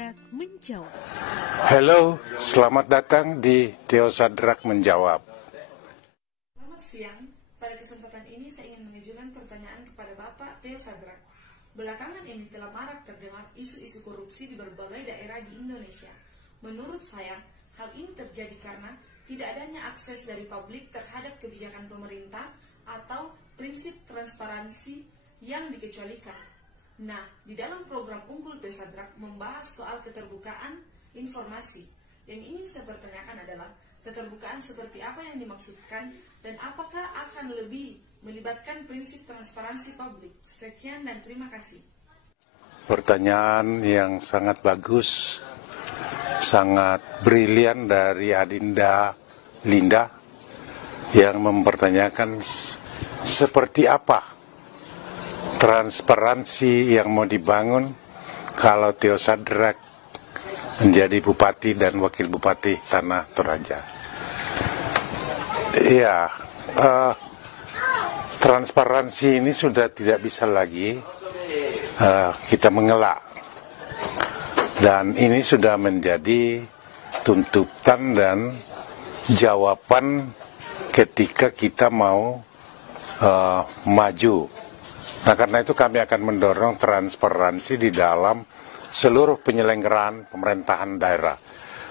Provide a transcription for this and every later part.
Sadrak menjawab. Halo, selamat datang di Theo Sadrak menjawab. Selamat siang, pada kesempatan ini saya ingin mengajukan pertanyaan kepada Bapak Theo Sadrak. Belakangan ini telah marak terdengar isu-isu korupsi di berbagai daerah di Indonesia. Menurut saya, hal ini terjadi karena tidak adanya akses dari publik terhadap kebijakan pemerintah atau prinsip transparansi yang dikecualikan. Nah, di dalam program Unggul Theo Sadrak membahas soal keterbukaan informasi. Yang ingin saya pertanyakan adalah keterbukaan seperti apa yang dimaksudkan dan apakah akan lebih melibatkan prinsip transparansi publik. Sekian dan terima kasih. Pertanyaan yang sangat bagus, sangat brilian dari Adinda Linda yang mempertanyakan seperti apa transparansi yang mau dibangun kalau Theo Sadrak menjadi bupati dan wakil bupati Tanah Toraja. Iya, transparansi ini sudah tidak bisa lagi kita mengelak, dan ini sudah menjadi tuntutan dan jawaban ketika kita mau maju. Nah, karena itu kami akan mendorong transparansi di dalam seluruh penyelenggaraan pemerintahan daerah.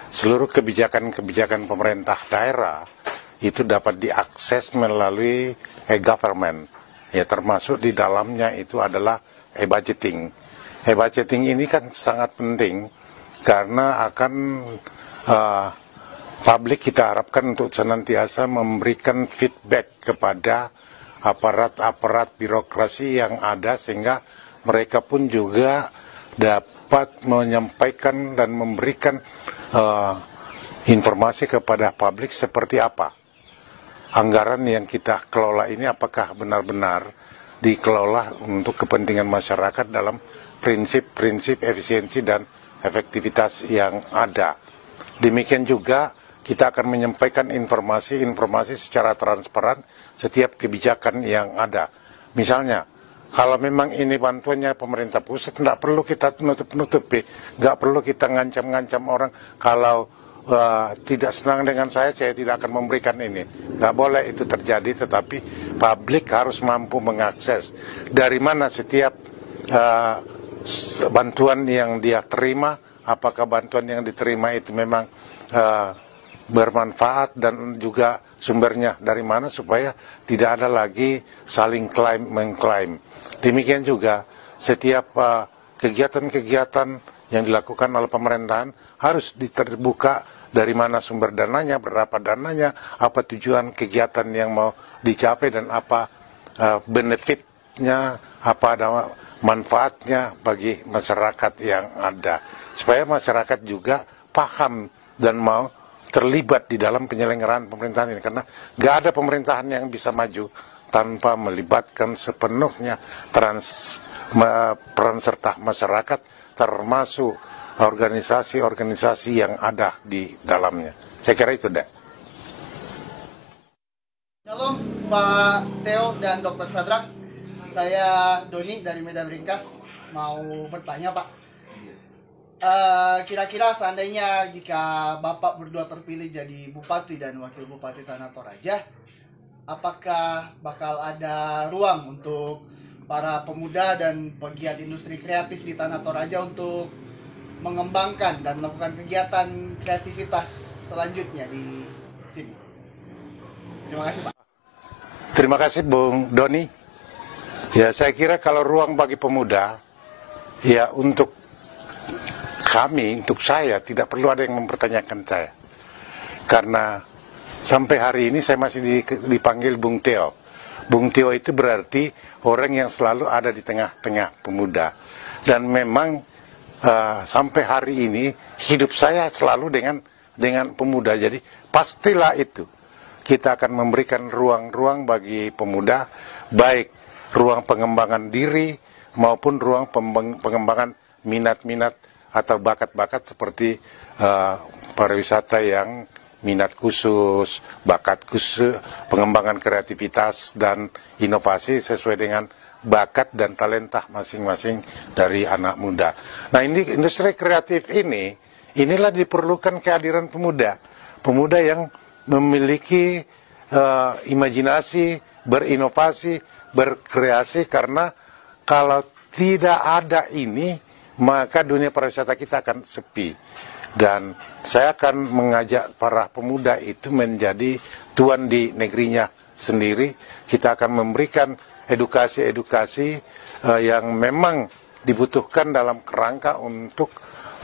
Seluruh kebijakan-kebijakan pemerintah daerah itu dapat diakses melalui e-government. Ya, termasuk di dalamnya itu adalah e-budgeting. E-budgeting ini kan sangat penting karena akan publik kita harapkan untuk senantiasa memberikan feedback kepada aparat-aparat birokrasi yang ada, sehingga mereka pun juga dapat menyampaikan dan memberikan informasi kepada publik seperti apa anggaran yang kita kelola ini, apakah benar-benar dikelola untuk kepentingan masyarakat dalam prinsip-prinsip efisiensi dan efektivitas yang ada. Demikian juga kita akan menyampaikan informasi secara transparan setiap kebijakan yang ada. Misalnya, kalau memang ini bantuannya pemerintah pusat, tidak perlu kita nutup-nutupi, nggak perlu kita ngancam-ngancam orang, kalau tidak senang dengan saya tidak akan memberikan ini. Nggak boleh itu terjadi, tetapi publik harus mampu mengakses dari mana setiap bantuan yang dia terima, apakah bantuan yang diterima itu memang bermanfaat dan juga sumbernya dari mana, supaya tidak ada lagi saling klaim-mengklaim. Demikian juga setiap kegiatan-kegiatan yang dilakukan oleh pemerintahan harus terbuka dari mana sumber dananya, berapa dananya, apa tujuan kegiatan yang mau dicapai, dan apa benefitnya, apa ada manfaatnya bagi masyarakat yang ada. Supaya masyarakat juga paham dan mau terlibat di dalam penyelenggaraan pemerintahan ini, karena nggak ada pemerintahan yang bisa maju tanpa melibatkan sepenuhnya peran serta masyarakat, termasuk organisasi-organisasi yang ada di dalamnya. Saya kira itu, Dek. Shalom Pak Theo dan Dr. Sadrak, saya Doni dari Medan Ringkas mau bertanya, Pak. Kira-kira seandainya jika Bapak berdua terpilih jadi Bupati dan Wakil Bupati Tanah Toraja, apakah bakal ada ruang untuk para pemuda dan pegiat industri kreatif di Tanah Toraja untuk mengembangkan dan melakukan kegiatan kreativitas selanjutnya di sini? Terima kasih, Pak. Terima kasih, Bung Doni. Ya, saya kira kalau ruang bagi pemuda, ya untuk kami, untuk saya, tidak perlu ada yang mempertanyakan saya. Karena sampai hari ini saya masih dipanggil Bung Theo. Bung Theo itu berarti orang yang selalu ada di tengah-tengah pemuda. Dan memang sampai hari ini hidup saya selalu dengan pemuda. Jadi pastilah itu kita akan memberikan ruang-ruang bagi pemuda, baik ruang pengembangan diri maupun ruang pengembangan minat-minat atau bakat-bakat seperti pariwisata yang minat khusus, bakat khusus, pengembangan kreativitas dan inovasi sesuai dengan bakat dan talenta masing-masing dari anak muda. Nah, ini industri kreatif inilah diperlukan kehadiran pemuda. Pemuda yang memiliki imajinasi, berinovasi, berkreasi, karena kalau tidak ada ini, maka dunia pariwisata kita akan sepi. Dan saya akan mengajak para pemuda itu menjadi tuan di negerinya sendiri. Kita akan memberikan edukasi-edukasi yang memang dibutuhkan dalam kerangka untuk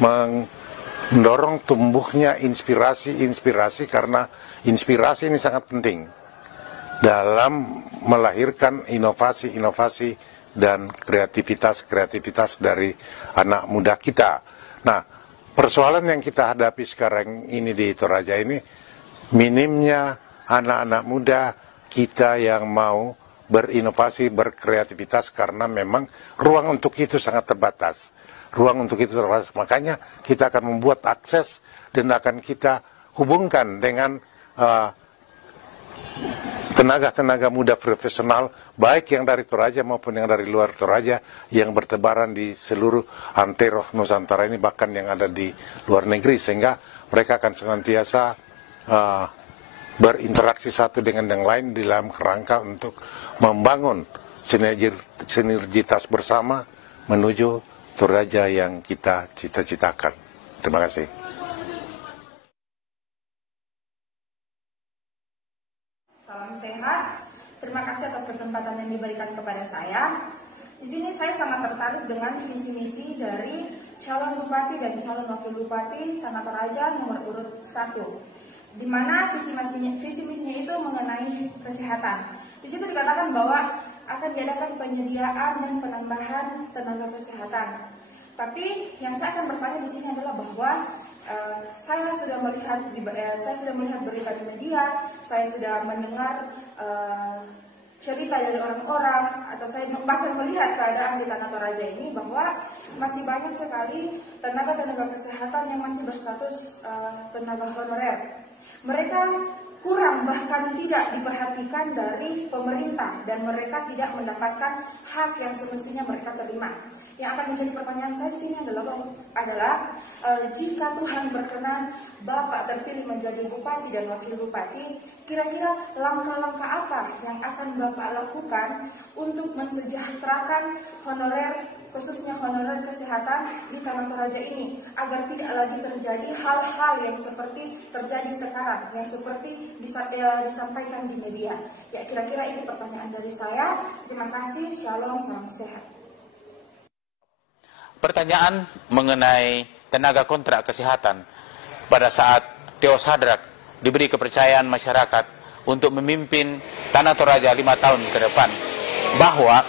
mendorong tumbuhnya inspirasi-inspirasi, karena inspirasi ini sangat penting dalam melahirkan inovasi-inovasi dan kreativitas-kreativitas dari anak muda kita. Nah, persoalan yang kita hadapi sekarang ini di Toraja ini, minimnya anak-anak muda kita yang mau berinovasi, berkreativitas, karena memang ruang untuk itu sangat terbatas. Ruang untuk itu terbatas, makanya kita akan membuat akses dan akan kita hubungkan dengan tenaga-tenaga muda profesional, baik yang dari Toraja maupun yang dari luar Toraja, yang bertebaran di seluruh antero Nusantara ini, bahkan yang ada di luar negeri, sehingga mereka akan senantiasa berinteraksi satu dengan yang lain dalam kerangka untuk membangun sinergitas bersama menuju Toraja yang kita cita-citakan. Terima kasih. Salam sehat. Terima kasih atas kesempatan yang diberikan kepada saya. Di sini saya sangat tertarik dengan visi misi dari calon bupati dan calon wakil bupati Tanah Toraja nomor urut 1. Di mana visi misinya itu mengenai kesehatan. Di situ dikatakan bahwa akan diadakan penyediaan dan penambahan tenaga kesehatan. Tapi yang saya akan bertanya di sini adalah bahwa saya sudah melihat berita di media, saya sudah mendengar cerita dari orang-orang, atau saya bahkan melihat keadaan di Tanah Toraja ini bahwa masih banyak sekali tenaga-tenaga kesehatan yang masih berstatus tenaga honorer. Mereka kurang, bahkan tidak diperhatikan dari pemerintah, dan mereka tidak mendapatkan hak yang semestinya mereka terima. Yang akan menjadi pertanyaan saya di sini adalah jika Tuhan berkenan Bapak terpilih menjadi bupati dan wakil bupati, kira-kira langkah-langkah apa yang akan Bapak lakukan untuk mensejahterakan honorer, khususnya honorer kesehatan di Tanah Toraja ini, agar tidak lagi terjadi hal-hal yang seperti terjadi sekarang, yang seperti disampaikan di media. Ya, kira-kira itu pertanyaan dari saya. Terima kasih. Shalom, salam sehat. Pertanyaan mengenai tenaga kontrak kesehatan pada saat Theo Sadrak diberi kepercayaan masyarakat untuk memimpin Tanah Toraja 5 tahun ke depan, bahwa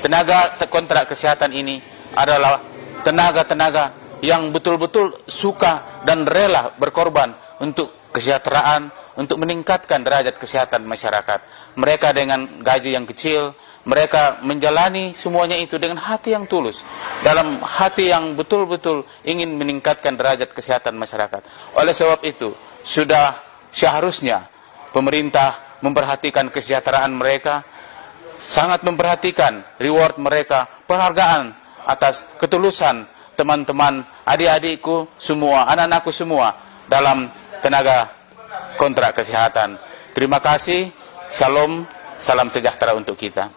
tenaga kontrak kesehatan ini adalah tenaga-tenaga yang betul-betul suka dan rela berkorban untuk kesejahteraan, untuk meningkatkan derajat kesehatan masyarakat. Mereka dengan gaji yang kecil, mereka menjalani semuanya itu dengan hati yang tulus, dalam hati yang betul-betul ingin meningkatkan derajat kesehatan masyarakat. Oleh sebab itu, sudah seharusnya pemerintah memperhatikan kesejahteraan mereka, sangat memperhatikan reward mereka, penghargaan atas ketulusan teman-teman, adik-adikku semua, anak-anakku semua dalam tenaga kontrak kesehatan. Terima kasih, shalom, salam sejahtera untuk kita.